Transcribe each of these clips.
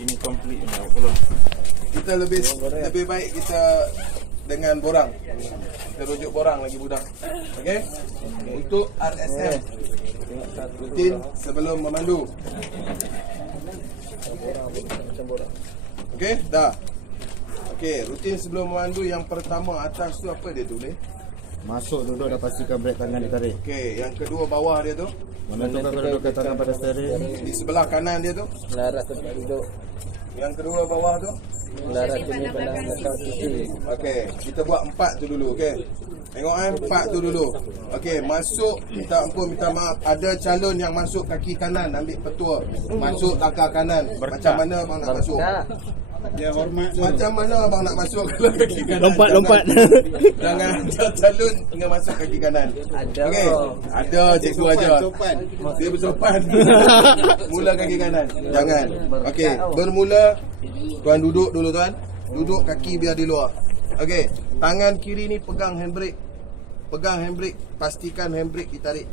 Ini complete belum. Kita lebih baik kita dengan borang. Kita rujuk borang lagi mudah. Okey? Untuk RSM. Rutin sebelum memandu. Okey, dah. Okey, rutin sebelum memandu yang pertama atas tu apa dia tulis? Masuk duduk dah pastikan brake tangan ditarik. Okey, yang kedua bawah dia tu. Menentukan kedudukan tangan pada steering. Di sebelah kanan dia tu. Laras tempat duduk. Yang kedua bawah tu. Laras cermin pandang belakang sisi. Okey, kita buat 4 tu dulu, okey. Tengok 4 tu dulu. Okey, masuk, minta maaf. Ada calon yang masuk kaki kanan ambil petua. Masuk langkah kanan. Macam mana abang nak masuk? Dia hormat tu. Macam mana abang nak masuk kalau kaki kanan? Lompat. Jangan ada calon dengan masuk kaki kanan. Ada. Okey, ada cikgu aja. Dia bersopan. Mula kaki kanan. Jangan. Okey, bermula tuan duduk dulu tuan. Duduk kaki biar di luar. Okey, tangan kiri ni pegang handbrake. Pegang handbrake, pastikan handbrake ditarik.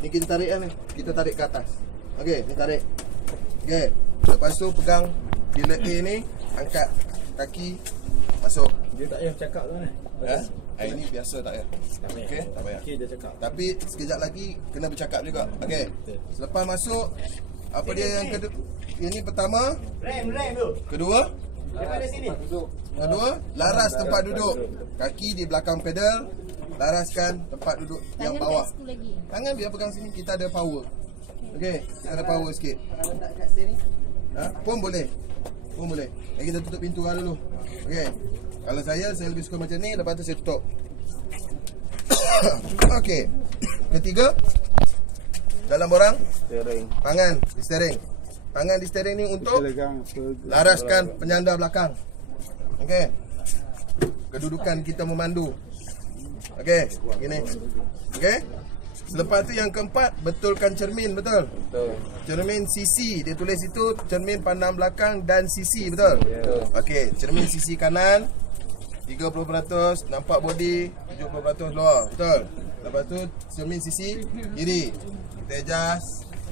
Ni kita tarik kan ni. Kita tarik ke atas. Okey, ni tarik. Okey, lepas tu pegang bila A ni, angkat kaki masuk. Dia tak payah cakap tu ni. Ini biasa tak payah. Okey, tak payah. Okey dia cakap. Tapi sekejap lagi kena bercakap juga. Okey. Selepas masuk, apa dia yang kedua? Ini pertama. Rem tu. Kedua. Daripada sini. Kedua, laras tempat duduk. Kaki di belakang pedal. Laraskan tempat duduk yang bawah. Tangan biar pegang sini, kita ada power. Okey, kita ada power sikit. Kalau tak kat sini. Pun boleh. Pun boleh. Kita tutup pintu dulu. Okey. Kalau saya lebih suka macam ni, lepas tu saya tutup. Okey. Ketiga, dalam borang, Steering. tangan di steering. Tangan di steering ni untuk laraskan penyanda belakang. Okey. Kedudukan kita memandu. Okey, gini. Okey. Selepas tu yang keempat, betulkan cermin, betul? Betul. Cermin sisi, dia tulis itu cermin pandang belakang dan sisi, betul? Okey, cermin sisi kanan 30%, nampak body 70% luar, betul? Lepas tu cermin sisi kiri, kita adjust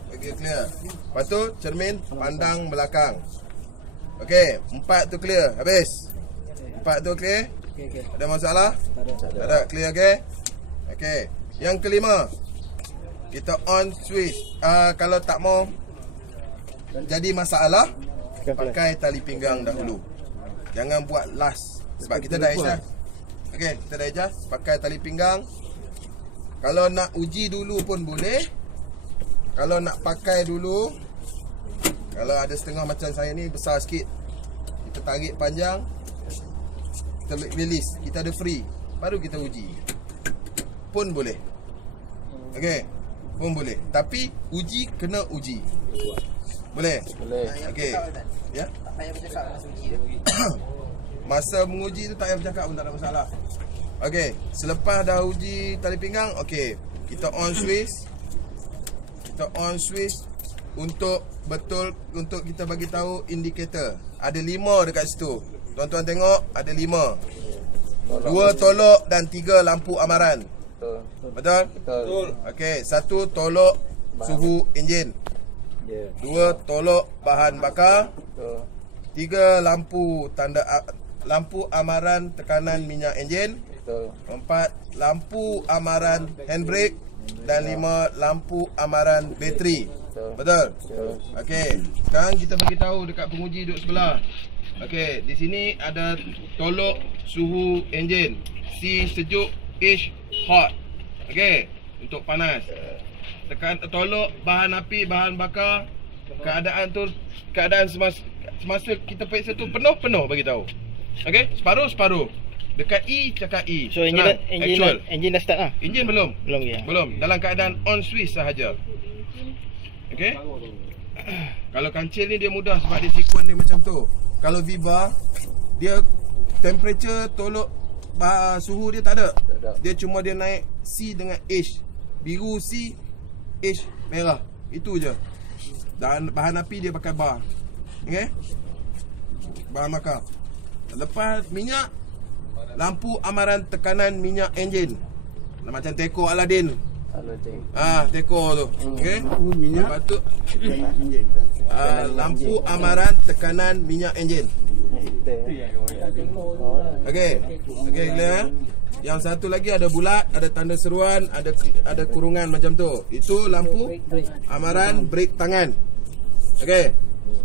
bagi clear. Lepas tu cermin pandang belakang. Okey, 4 tu clear, habis. 4 tu clear? Ada masalah? Tak ada, clear, okey? Okey, yang kelima, kita on switch. Kalau tak mau jadi masalah, pakai tali pinggang dahulu. Jangan buat last. Sebab kita dah adjust. Okey, kita dah adjust. Pakai tali pinggang. Kalau nak uji dulu pun boleh. Kalau nak pakai dulu, kalau ada setengah macam saya ni besar sikit, kita tarik panjang, kita release, kita ada free, baru kita uji pun boleh. Okey, pun boleh. Tapi uji kena uji. Boleh? Boleh. Okey. Ya? Tak payah bercakap masa uji tu. Masa menguji tu tak payah bercakap pun tak ada masalah. Okey, selepas dah uji tali pinggang, okey, kita on switch. Kita on switch untuk betul, untuk kita bagi tahu indikator. Ada 5 dekat situ. Tuan-tuan tengok, ada 5. 2 tolok dan 3 lampu amaran. Betul? Betul. Okey, 1 tolok suhu enjin. 2 tolok bahan bakar. 3 lampu tanda lampu amaran tekanan minyak enjin. 4 lampu amaran handbrake dan 5 lampu amaran bateri. Betul? Okey, sekarang kita bagi tahu dekat penguji duduk sebelah. Okey, di sini ada tolok suhu enjin. C sejuk, H hot. Okey, untuk panas. Tekan tolok bahan api, bahan bakar. Keadaan semasa kita periksa tu penuh bagi tahu. Okey, separuh. Dekat E cakap E. So enjin dah start lah. Enjin belum. Belum. Belum. Dalam keadaan on switch sahaja. Okey. Kalau kancil ni dia mudah sebab dia sequence dia macam tu. Kalau Viva, dia temperature tolok suhu dia tak ada. Dia cuma dia naik C dengan H. Biru C, H merah. Itu je. Dan bahan api dia pakai bar. Okey? Bahan bakar. Lepas minyak, lampu amaran tekanan minyak enjin. Macam teko Aladdin. Teko tu. Okey. Minyak. Lepas tu Enjin. lampu amaran tekanan minyak enjin. Okey. Okey, clear. Yang satu lagi ada bulat, ada tanda seruan, ada kurungan macam tu. Itu lampu amaran brake tangan. Okey.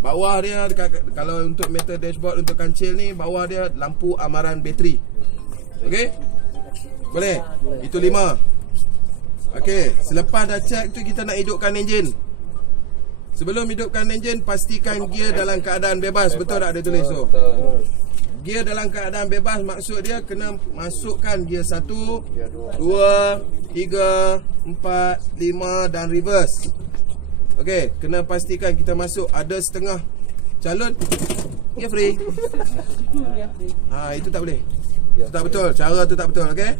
Bawah dia kalau untuk meter dashboard untuk kancil ni, bawah dia lampu amaran bateri. Okey? Boleh? Itu 5. Okey, selepas dah check tu kita nak hidupkan enjin. Sebelum hidupkan enjin, pastikan gear dalam keadaan bebas. Betul tak dia tulis tu? Gear dalam keadaan bebas maksud dia kena masukkan gear 1, 2, 3, 4, 5 dan reverse. Okey, kena pastikan kita masuk. Ada setengah calon gear free. Itu tak boleh. Itu tak betul. Cara tu tak betul, okey?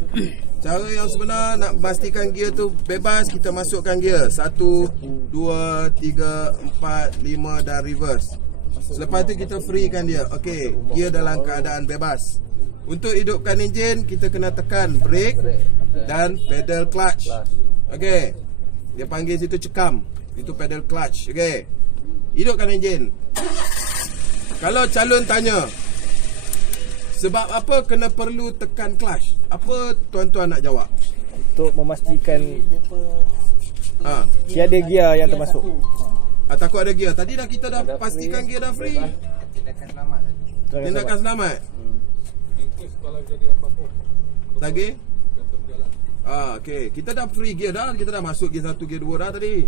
Cara yang sebenar nak pastikan gear tu bebas, kita masukkan gear 1, 2, 3, 4, 5 dan reverse. Selepas tu kita freekan dia. Okey, gear dalam keadaan bebas. Untuk hidupkan enjin, kita kena tekan brake dan pedal clutch. Okey. Dia panggil situ cekam. Itu pedal clutch. Okey. Hidupkan enjin. Kalau calon tanya, sebab apa kena perlu tekan clutch? Apa tuan-tuan nak jawab? Untuk memastikan tiada gear yang termasuk. Takut ada gear. Tadi dah kita dah pastikan gear dah free. Tindakan selamat. Lagi? Okey. Kita dah free gear dah. Kita dah masuk gear 1, gear 2 dah tadi.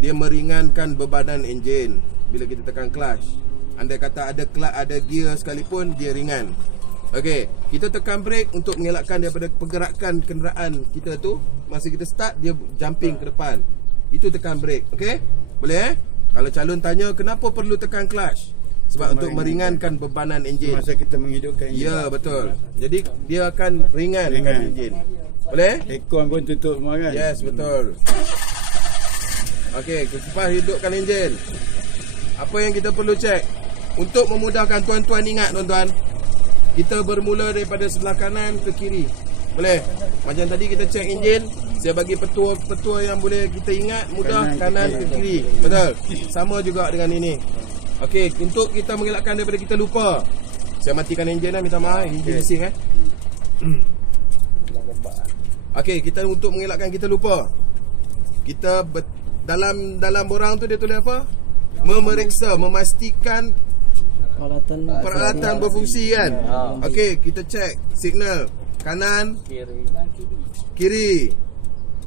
Dia meringankan bebanan enjin bila kita tekan clutch. Andai kata ada gear sekalipun, dia ringan. Okey, kita tekan brake untuk mengelakkan daripada pergerakan kenderaan kita tu. Masa kita start, dia jumping ke depan. Itu tekan brake. Okey? Boleh Kalau calon tanya kenapa perlu tekan clutch? Sebab untuk meringankan bebanan enjin. Masa kita menghidupkan enjin. Ya, betul. Jadi dia akan ringankan enjin. Boleh? Aircon pun tutup semua kan? Yes, betul. Okey, lepas hidupkan enjin, apa yang kita perlu cek? Untuk memudahkan tuan-tuan ingat tuan-tuan, kita bermula daripada sebelah kanan ke kiri. Boleh? Macam tadi kita cek enjin, saya bagi petua yang boleh kita ingat mudah, kanan ke kiri. Betul? Sama juga dengan ini. Okey, untuk kita mengelakkan daripada kita lupa, saya matikan enjin dah, minta maaf, enjin bising Okey, kita untuk mengelakkan kita lupa, kita dalam borang tu dia tulis apa? Memeriksa, memastikan peralatan berfungsi kan. Okey, kita cek signal kanan, kiri.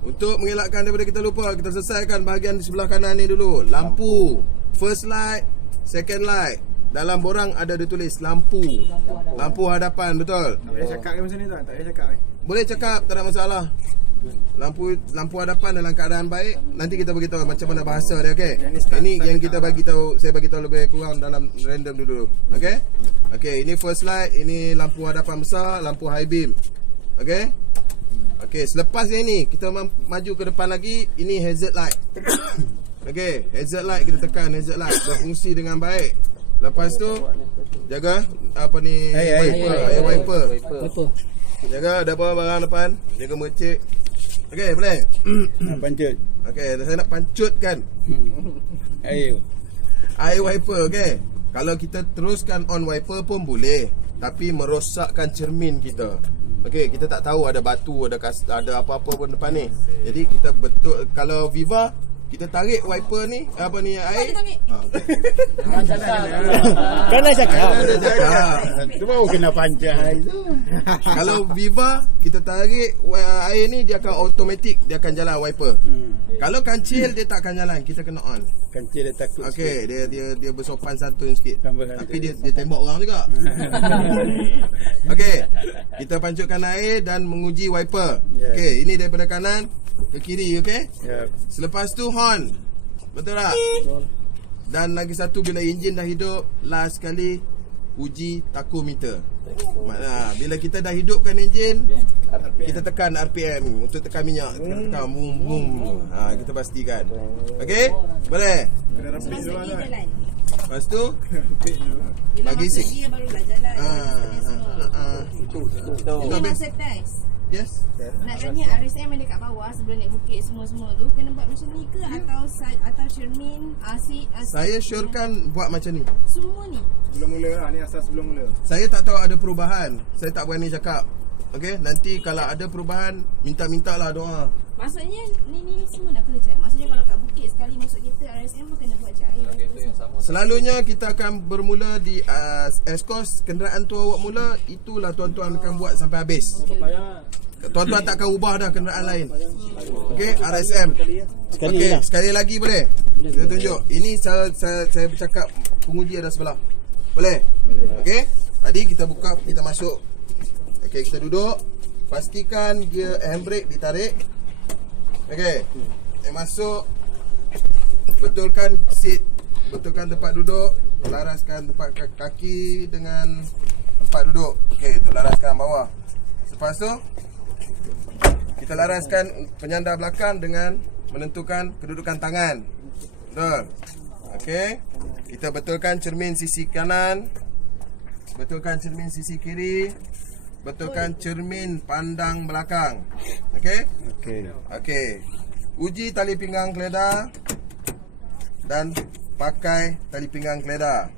Untuk mengelakkan daripada kita lupa, kita selesaikan bahagian di sebelah kanan ni dulu. Lampu, first light, second light. Dalam borang ada ditulis lampu hadapan, betul? Tak boleh cakap ke macam ni tuan? Tak boleh cakap Boleh cakap, tak ada masalah. Lampu hadapan dalam keadaan baik. Nanti kita beritahu macam mana bahasa dia, okey. Ini yang kita bagi tahu, saya bagi tahu lebih kurang dalam random dulu. Okey? Okey, ini first light, ini lampu hadapan besar, lampu high beam. Okey? Okey, selepas yang ini kita maju ke depan lagi, ini hazard light. Okey, hazard light kita tekan, hazard light berfungsi dengan baik. Lepas tu jaga apa ni, air wiper. Jaga ada apa barang depan, jaga mercik. Okey, boleh? Nak pancut. Okey, saya nak pancutkan air wiper, okey. Kalau kita teruskan on wiper pun boleh, tapi merosakkan cermin kita. Okey, kita tak tahu ada batu, ada apa-apa pun depan ni. Jadi kita betul, kalau Viva kita tarik wiper ni, apa ni, air. Kena cakap. Tu baru kena pancah. Kalau Viva kita tarik air ni, dia akan automatik, dia akan jalan wiper. Kalau kancil dia tak akan jalan, kita kena on. Kancil dia takut. Okey, dia bersopan santun sikit. Tapi dia tembak orang juga. Okey, kita pancutkan air dan menguji wiper. Okey, ini daripada kanan ke kiri, okey? Selepas tu horn. Betul tak? Dan lagi satu, bila enjin dah hidup, last sekali uji tachometer. Bila kita dah hidupkan enjin, kita tekan RPM untuk tekan minyak. Kita tekan boom boom. Kita pastikan. Okey? Boleh? Lepas tu bagi sik. Dia barulah jalan. Itu Ini masa test. Yes. Nak tanya RSM yang dekat bawah sebelum naik bukit semua-semua tu kena buat macam ni ke atau cermin Saya syorkan buat macam ni. semua ni? Sebelum mula lah, ni asal sebelum mula. Saya tak tahu ada perubahan. Saya tak berani cakap. Okey, nanti kalau ada perubahan, minta-mintalah doa. Maksudnya ni semua dah kena check. Maksudnya kalau kat bukit sekali masuk kereta RSM pun kena buat check air. Selalunya kita akan bermula di Escos, kenderaan tu awak mula, itulah tuan-tuan akan buat sampai habis. Tuan-tuan takkan ubah dah kenderaan lain. Okey, RSM. Sekali Okey, lah. sekali lagi boleh? Saya tunjuk. Ini saya bercakap penguji ada sebelah. Boleh? Okey. Tadi kita buka, kita masuk. Okey, kita duduk. Pastikan gear handbrake ditarik. Okey. Masuk. Betulkan seat, betulkan tempat duduk, laraskan tempat kaki dengan tempat duduk. Okey, untuk laraskan bawah. Lepas tu kita laraskan penyandar belakang dengan menentukan kedudukan tangan. Betul. Okey. Kita betulkan cermin sisi kanan. Betulkan cermin sisi kiri. Betulkan cermin pandang belakang. Okey? Okey. Uji tali pinggang keledar dan pakai tali pinggang keledar.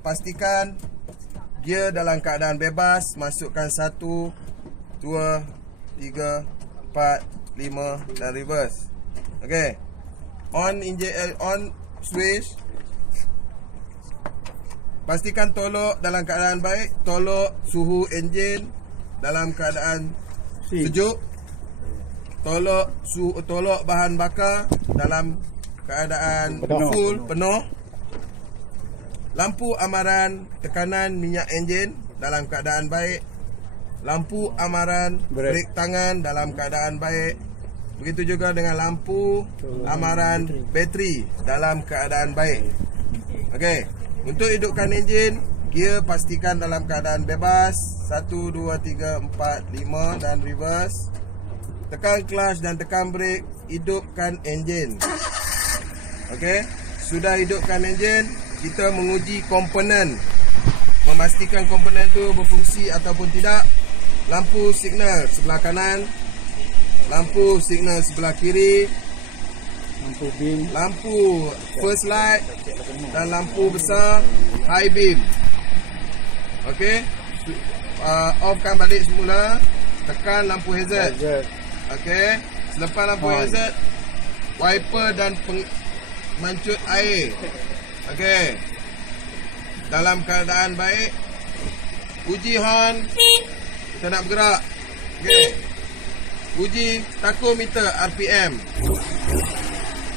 Pastikan gear dalam keadaan bebas. Masukkan 1, 2, 3, 4, 5 dan reverse. Okey. On switch. Pastikan tolok dalam keadaan baik. Tolok suhu enjin dalam keadaan sejuk. Tolok bahan bakar dalam keadaan penuh. Lampu amaran tekanan minyak enjin dalam keadaan baik. Lampu amaran brek tangan dalam keadaan baik. Begitu juga dengan lampu amaran bateri dalam keadaan baik. Okey. Untuk hidupkan enjin, gear pastikan dalam keadaan bebas. 1, 2, 3, 4, 5 dan reverse. Tekan clutch dan tekan brake. Hidupkan enjin. Okey. Sudah hidupkan enjin, kita menguji komponen. Memastikan komponen itu berfungsi ataupun tidak. Lampu signal sebelah kanan. Lampu signal sebelah kiri. Lampu beam. Lampu first light dan lampu besar high beam. Okey. Offkan balik semula. Tekan lampu hazard. Okey. Selepas lampu hazard, wiper dan mancut air. Okey. Dalam keadaan baik. Uji horn. Kita nak bergerak. Okey. Uji tachometer RPM.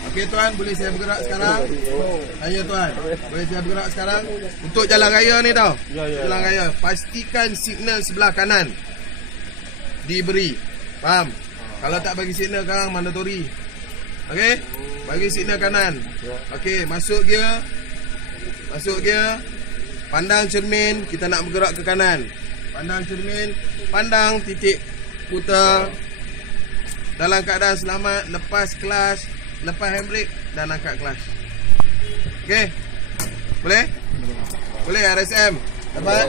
Okey tuan, boleh saya bergerak sekarang? Tanya tuan, boleh saya bergerak sekarang? Untuk jalan raya ni tau. Jalan raya. Pastikan signal sebelah kanan diberi. Faham? Kalau tak bagi signal sekarang mandatory. Okey? Bagi signal kanan. Okey, masuk gear. Masuk gear. Pandang cermin, kita nak bergerak ke kanan. Pandang cermin, pandang titik putar. Dalam keadaan selamat, lepas clutch, lepas handbrake dan angkat clutch. Okey? Boleh? Boleh RSM? Dapat?